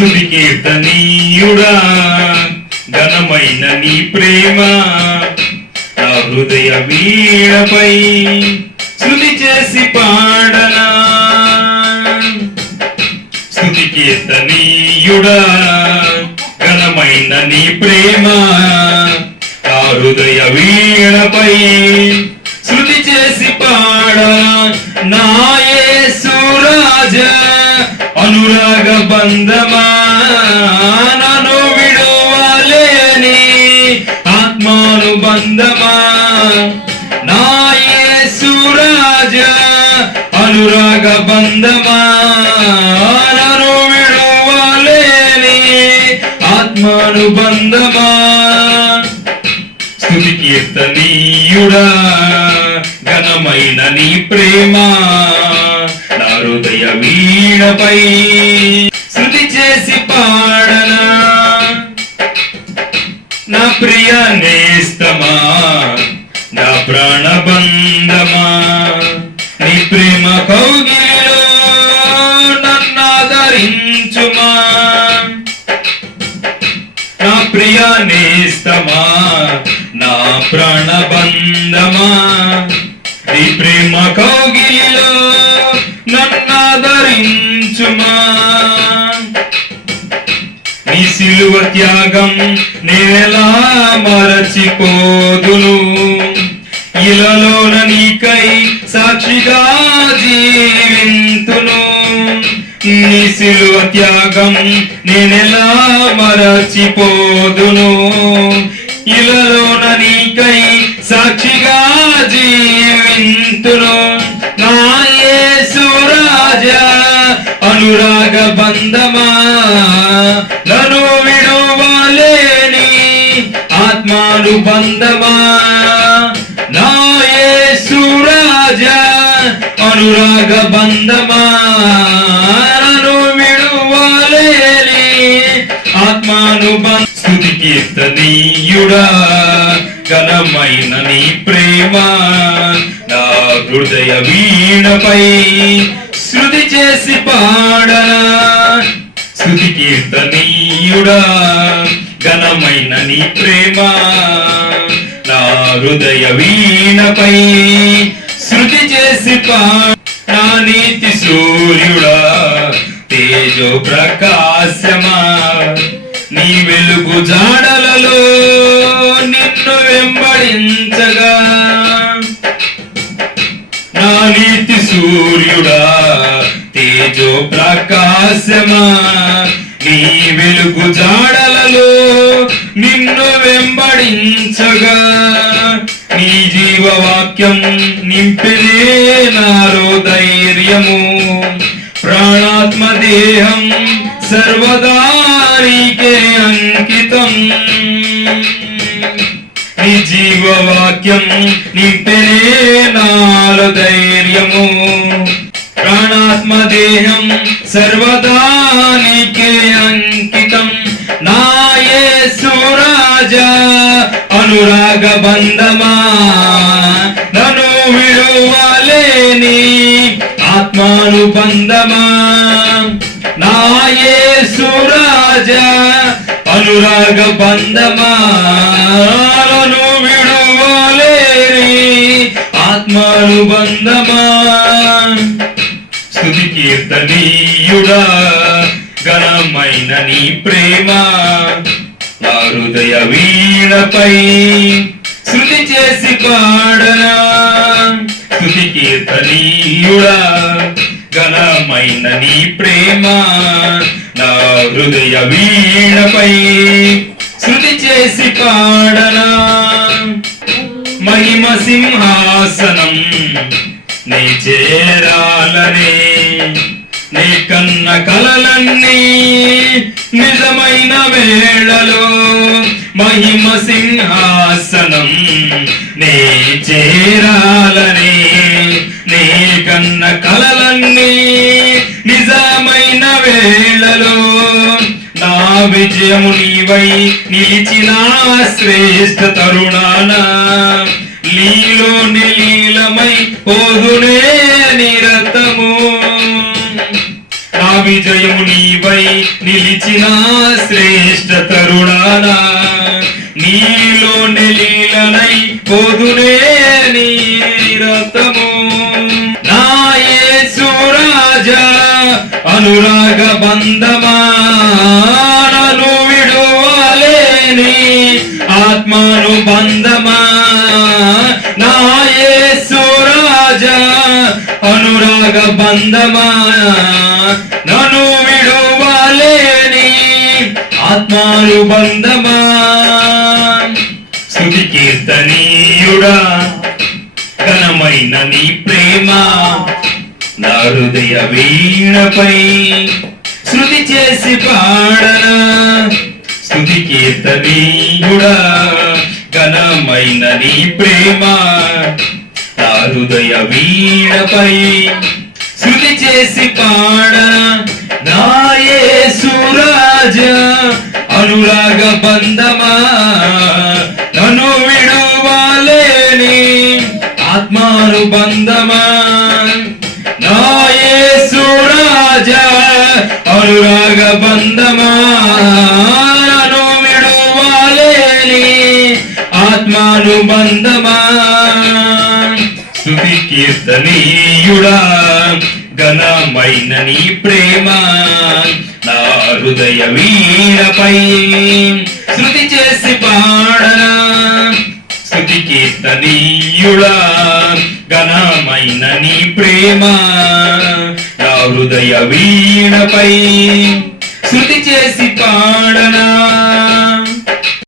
స్తుతి కీర్తనీయుడా ఘనమైన నీ ప్రేమ నా హృదయ వీణపై స్తుతి చేసి పాడనా. స్తుతి కీర్తనీయుడా ఘనమైన నీ ప్రేమ నా హృదయ వీణపై స్తుతి చేసి పాడనా. నా యేసు రాజా అనురాగ బంధమా నన్ను విడువలేని ఆత్మానుబంధమా. నా యేసు రాజా అనురాగ బంధమా నన్ను విడువలేని ఆత్మానుబంధమా. స్తుతి కీర్తనీయుడా ఘనమైన నీ ప్రేమ నా హృదయ వీణపై స్తుతి చేసి పాడనా. నా ప్రియ నేస్తమా నా ప్రాణబంధమా నీ ప్రేమ కౌగిలిలో నన్నాదరించుమా. నా ప్రియ నేస్తమా నా ప్రాణబంధమా నీ ప్రేమ కౌగిలిలో నన్నాదరించుమా. నీ సిలువ త్యాగం నేనెలా మరచిపోదును, ఇలలోన నీకై సాక్షిగా జీవింతును. నీ సిలువ త్యాగం నేనెలా మరచిపోదును, ఇలలోన నీకై సాక్షిగా జీవింతును. నా యేసు రాజా అనురాగ బంధమా నన్ను విడువలేని ఆత్మానుబంధమా. నా యేసు రాజా అనురాగ బంధమా నన్ను విడువలేని ఆత్మానుబంధ. స్తుతి కీర్తనీయుడా ఘనమైన నీ ప్రేమ నా హృదయ వీణపై శృతి చేసి పాడనా. స్తుతి కీర్తనీయుడా ఘనమైన నీ ప్రేమ నా హృదయ వీణపై శృతి చేసి పాడ. నా నీతి సూర్యుడా తేజో ప్రకాశమా నీ వెలుగు జాడలలో నిన్ను వెంబడించగా. నా నీతి సూర్యుడా తేజో ప్రకాశమా నీ వెలుగు జాడలలో నిన్ను వెంబడించగా. నీ జీవవాక్యం నింపినే నాలో ధైర్యము, ప్రాణాత్మ దేహం సర్వదా నీకే అంకితం. నీ జీవవాక్యం నింపినే నాలో ధైర్యము, ప్రాణాత్మ దేహం సర్వదా నీకే అంకితం. నా యేసు రాజా అనురాగ బంధమా నన్ను విడువలేని ఆత్మానుబంధమా. నా యేసు రాజా అనురాగ బంధమా నన్ను విడువలేని ఆత్మానుబంధమా. స్తుతి కీర్తనీయుడా ఘనమైన నీ ప్రేమ నా హృదయ వీణపై శృతి చేసి పాడనా. స్తుతి కీర్తనీయుడా ఘనమైన నీ ప్రేమ నా హృదయ వీణపై శృతి చేసి పాడనా. మహిమ సింహాసనం నీ చేరాలనే నీ కన్న కలలన్నీ నిజమైన వేళలో. మహిమ సింహాసనం నీ చేరాలనే నీ కన్న కలలన్నీ నిజమైన వేళలో. నా విజయము నీవై నిలిచిన శ్రేష్ఠ తరుణాన నీలో నీలమై పోదునే నిరతము. నా విజయము నీవై నిలిచిన శ్రేష్ఠ తరుణానా నీలో నెలీలనై పోదునే నీ రథము నా యేసు రాజా అనురాగ బంధమా నన్ను విడువలేని ఆత్మానుబంధమా నా యేసు రాజా అనురాగ బంధమా నన్ను విడువలేని ఆత్మానుబంధమా స్తుతి కీర్తనీయుడా ఘనమైన నీ ప్రేమ నా హృదయ వీణపై శృతి చేసి పాడనా స్తుతి కీర్తనీయుడా ఘనమైన నీ ప్రేమ నా హృదయ వీణపై శృతి చేసి పాడనా నా యేసు రాజా అనురాగ బంధమా నన్ను విడువలేని ఆత్మానుబంధమా నా యేసు రాజా అనురాగ బంధమా నన్ను విడువలేని ఆత్మానుబంధమా స్తుతి కీర్తనీయుడా ఘనమైన నీ ప్రేమ నా హృదయ వీణపై శృతి చేసి పాడనా స్తుతి కీర్తనీయుడా ఘనమైన నీ ప్రేమ నా హృదయ వీణపై శృతి చేసి పాడనా